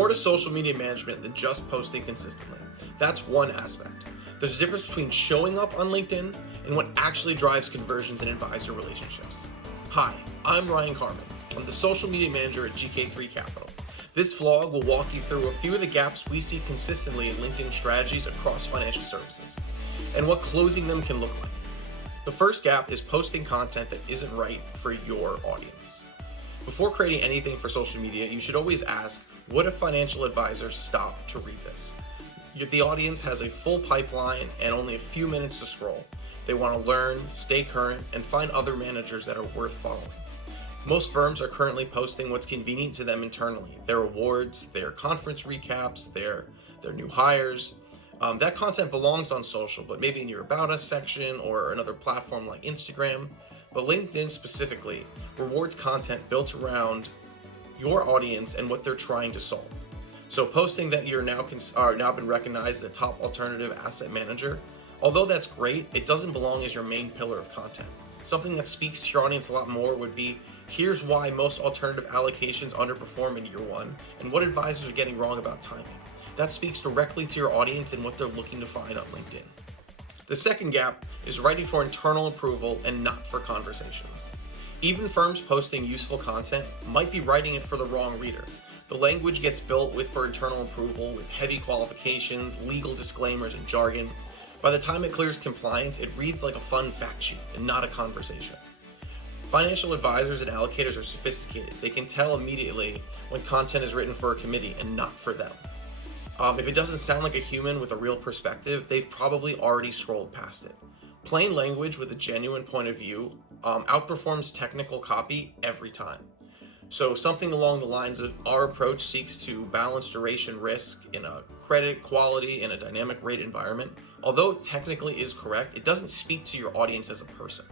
more to social media management than just posting consistently. That's one aspect. There's a difference between showing up on LinkedIn and what actually drives conversions and advisor relationships. Hi, I'm Ryan Carmen. I'm the social media manager at GK3 Capital. This vlog will walk you through a few of the gaps we see consistently in LinkedIn strategies across financial services and what closing them can look like. The first gap is posting content that isn't right for your audience. Before creating anything for social media, you should always ask, would a financial advisor stop to read this? The audience has a full pipeline and only a few minutes to scroll. They want to learn, stay current, and find other managers that are worth following. Most firms are currently posting what's convenient to them internally, their awards, their conference recaps, their new hires. That content belongs on social, but maybe in your About Us section or another platform like Instagram. But LinkedIn specifically rewards content built around your audience and what they're trying to solve. So posting that you're now been recognized as a top alternative asset manager, although that's great, it doesn't belong as your main pillar of content. Something that speaks to your audience a lot more would be, here's why most alternative allocations underperform in year one and what advisors are getting wrong about timing. That speaks directly to your audience and what they're looking to find on LinkedIn. The second gap is writing for internal approval and not for conversations. Even firms posting useful content might be writing it for the wrong reader. The language gets built for internal approval with heavy qualifications, legal disclaimers, and jargon. By the time it clears compliance, it reads like a fun fact sheet and not a conversation. Financial advisors and allocators are sophisticated. They can tell immediately when content is written for a committee and not for them. If it doesn't sound like a human with a real perspective, they've probably already scrolled past it. Plain language with a genuine point of view outperforms technical copy every time. So something along the lines of, our approach seeks to balance duration risk in a credit quality in a dynamic rate environment. Although it technically is correct, it doesn't speak to your audience as a person.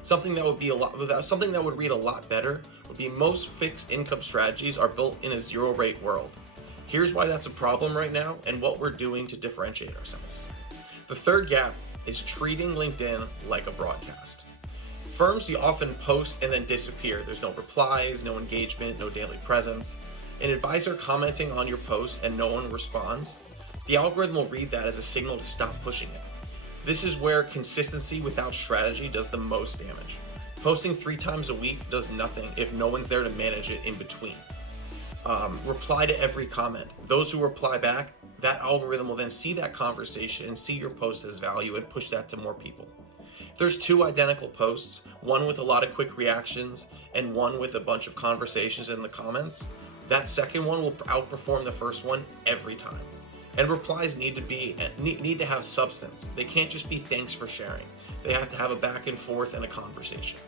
Something that would read a lot better would be, most fixed income strategies are built in a zero rate world. Here's why that's a problem right now and what we're doing to differentiate ourselves. The third gap is treating LinkedIn like a broadcast. Firms, you often post and then disappear. There's no replies, no engagement, no daily presence. An advisor commenting on your post and no one responds, the algorithm will read that as a signal to stop pushing it. This is where consistency without strategy does the most damage. Posting 3 times a week does nothing if no one's there to manage it in between. Reply to every comment. Those who reply back, that algorithm will then see that conversation and see your post as value and push that to more people. If there's 2 identical posts, one with a lot of quick reactions and one with a bunch of conversations in the comments, that second one will outperform the first one every time. And replies need to have substance. They can't just be thanks for sharing. They have to have a back and forth and a conversation.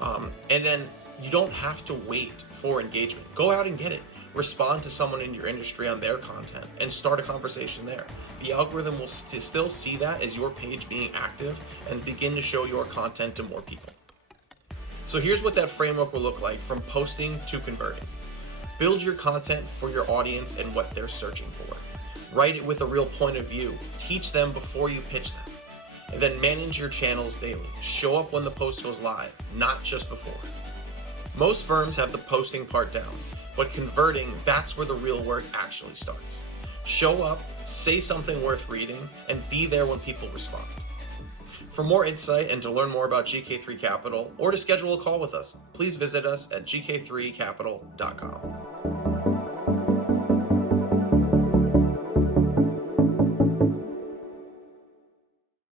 And then you don't have to wait for engagement. Go out and get it. Respond to someone in your industry on their content and start a conversation there. The algorithm will still see that as your page being active and begin to show your content to more people. So here's what that framework will look like from posting to converting. Build your content for your audience and what they're searching for. Write it with a real point of view. Teach them before you pitch them. And then manage your channels daily. Show up when the post goes live, not just before. Most firms have the posting part down, but converting, that's where the real work actually starts. Show up, say something worth reading, and be there when people respond. For more insight and to learn more about GK3 Capital or to schedule a call with us, please visit us at gk3capital.com.